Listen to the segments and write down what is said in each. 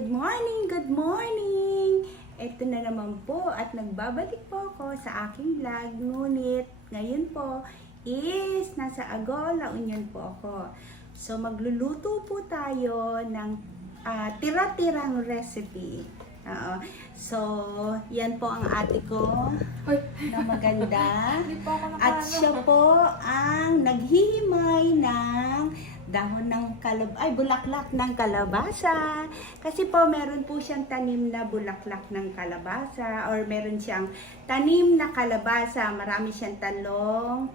good morning, good morning! Ito na naman po at nagbabalik po ako sa aking vlog. Ngunit ngayon po is nasa Agoo, La Union po ako. So magluluto po tayo ng tira-tirang recipe. So yan po ang ate ko na maganda. At siya po ang naghihimay ng dahon ng bulaklak ng kalabasa. Kasi po meron po siyang tanim na bulaklak ng kalabasa or meron siyang tanim na kalabasa. Marami siyang talong.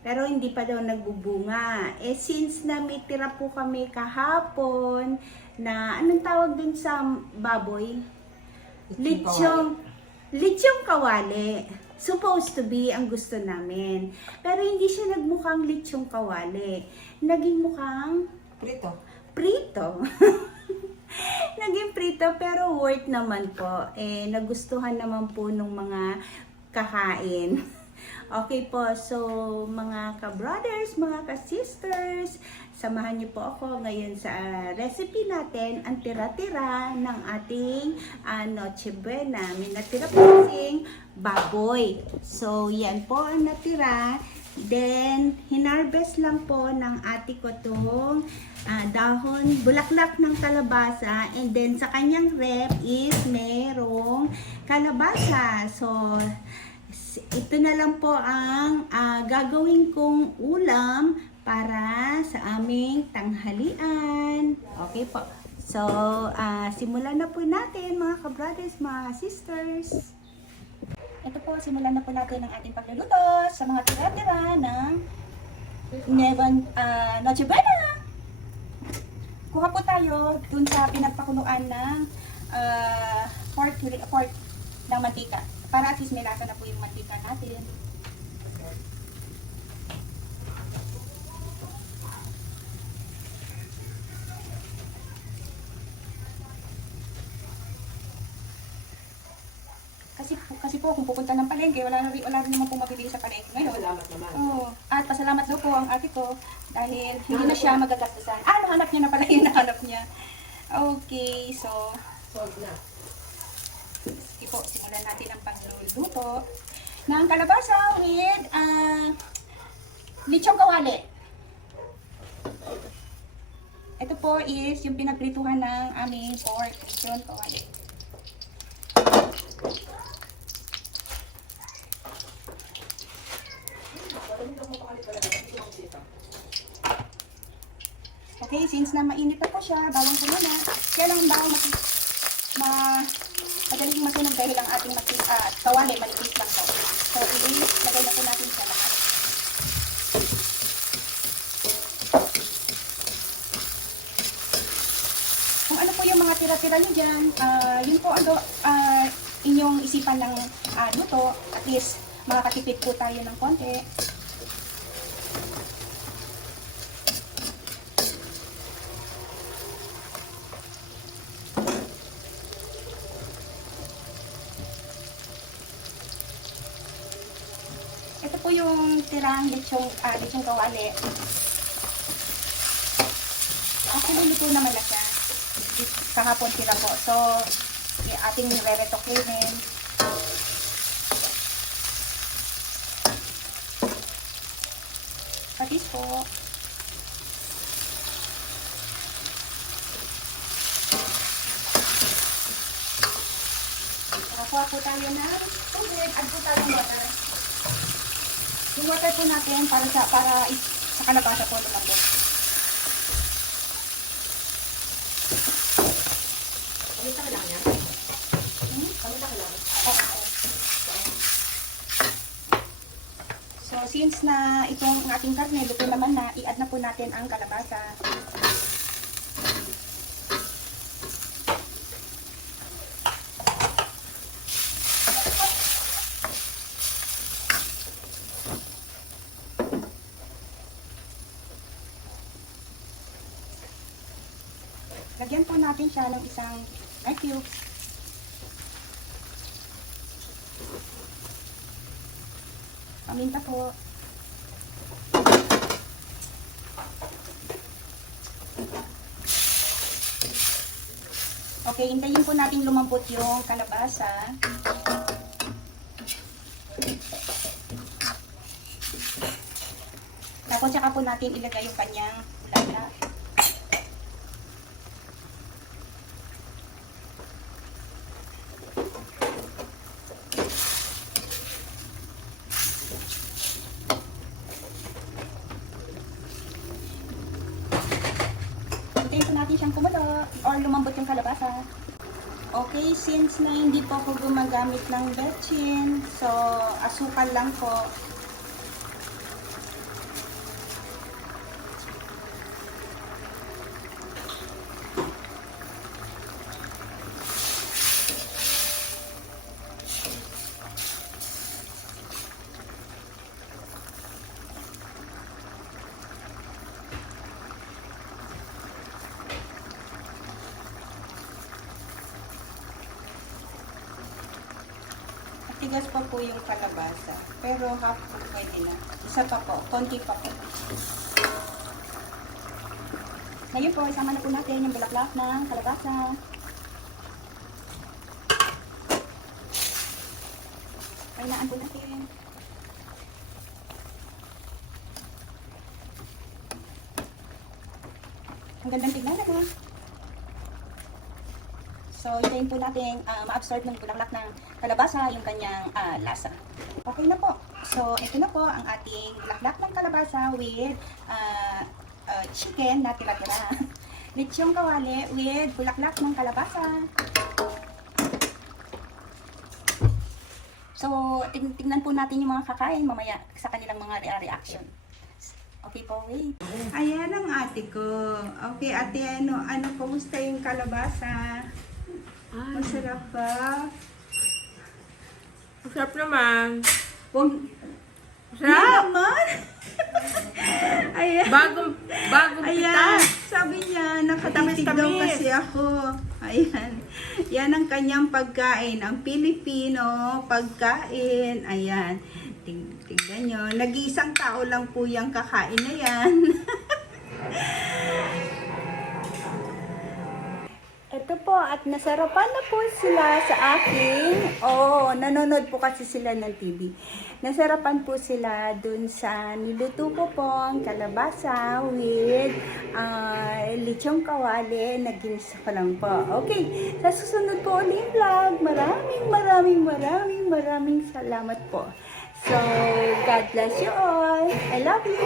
Pero hindi pa daw nagbubunga. Since na may tira po kami kahapon na anong tawag dun sa baboy? Lechong kawali. Supposed to be ang gusto namin. Pero hindi siya nagmukhang lechong kawali. Naging mukhang prito. Naging prito pero worth naman po. Nagustuhan naman po ng mga kakain. Okay po, so mga ka-brothers, mga ka-sisters, samahan niyo po ako ngayon sa recipe natin, ang tira-tira ng ating Noche Buena. May natira po kasing baboy. So, yan po ang natira. Then, hinarvest lang po ng ate ko itong dahon, bulaklak ng kalabasa. And then, sa kanyang rep is merong kalabasa. So, ito na lang po ang gagawin kong ulam para sa aming tanghalian. Okay po. So, simulan na po natin mga ka-brothers, mga sisters. Ito po, simulan na po natin ang ating pagluluto sa mga tira-tira ng Noche Buena. Kuha po tayo dun sa pinagpakuluan ng pork ng mantika. Para at least may lasa na po yung mantika natin. Kasi po kung pupunta ng palengke, wala rin naman pong mabibili sa palengke ngayon. Salamat naman. At pasalamat daw po ang ate ko dahil hindi na siya magagastusan. Nahanap niya na pala yung nahanap niya. Okay, so Solve na. sige po, simulan natin ang pagluluto ng kalabasa with lechong kawali. Ito po is yung pinagprituhan ng aming pork, lechong kawali. Okay, since na mainit na po siya, bawang po muna. Kailangan bawang madaling masunog dahil ang ating kawali manipis lang po. So, ilagay na po natin sa lahat. Kung ano po yung mga tira-tira nyo dyan, yun po ang inyong isipan ng luto. At least, makakatipid po tayo ng konti. Ito po yung tirang lechong kawali. Actually, luto naman na siya. Kahapon tira po. So, ating re-retoklinin. Patis po. Nakakuha po tayo ng tubig. Add po tayo ng water. Yung water po natin para sa kalabasa po lumabot. Kamita ka lang yan? Kamita ka lang? Oo. So, since na itong ating karne, luto naman na, i-add na po natin ang kalabasa. Lagyan po natin siya ng isang cubes. Paminta po. Okay, hintayin po natin lumambot yung kalabasa. Tapos saka po natin ilagay yung kanyang bulaklak. Hintayin po natin siyang kumulo or lumambot yung kalabasa. Okay, since na hindi po ako gumagamit ng betchin, so asukal lang po. Tigas pa po yung kalabasa. Pero half po pwede na. Isa pa po. Konti pa po. Ngayon po, isama na po natin yung bulaklak ng kalabasa. Kainaan po natin. Ang gandang tignan na po. So, hintayin po natin ma-absorb ng bulaklak ng kalabasa yung kanyang lasa. Okay na po. So, ito na po ang ating bulaklak ng kalabasa with chicken na tira-tira. Lechong kawali with bulaklak ng kalabasa. So, tingnan po natin yung mga kakain mamaya sa kanilang mga reaction. Okay po, wait. Ayan ang ate ko. Okay, ate, ano, kumusta yung kalabasa? Masarap ba? Masarap naman. Masarap naman? Ayan. Bagong Ayan. pitas. Sabi niya, nakatitig daw Tamis-tamis. kasi ako. Ayan. Yan ang kanyang pagkain. Ang Pilipino pagkain. Ayan. Tignan nyo. Nag-iisang tao lang po yung kakain na yan. Ito po, at nasarapan na po sila sa aking, nanonood po kasi sila ng TV. Nasarapan po sila dun sa niluto ko pong kalabasa with lechong kawali na ginisa ko lang po. Okay, sa susunod po ulit vlog, maraming salamat po. So, God bless you all. I love you.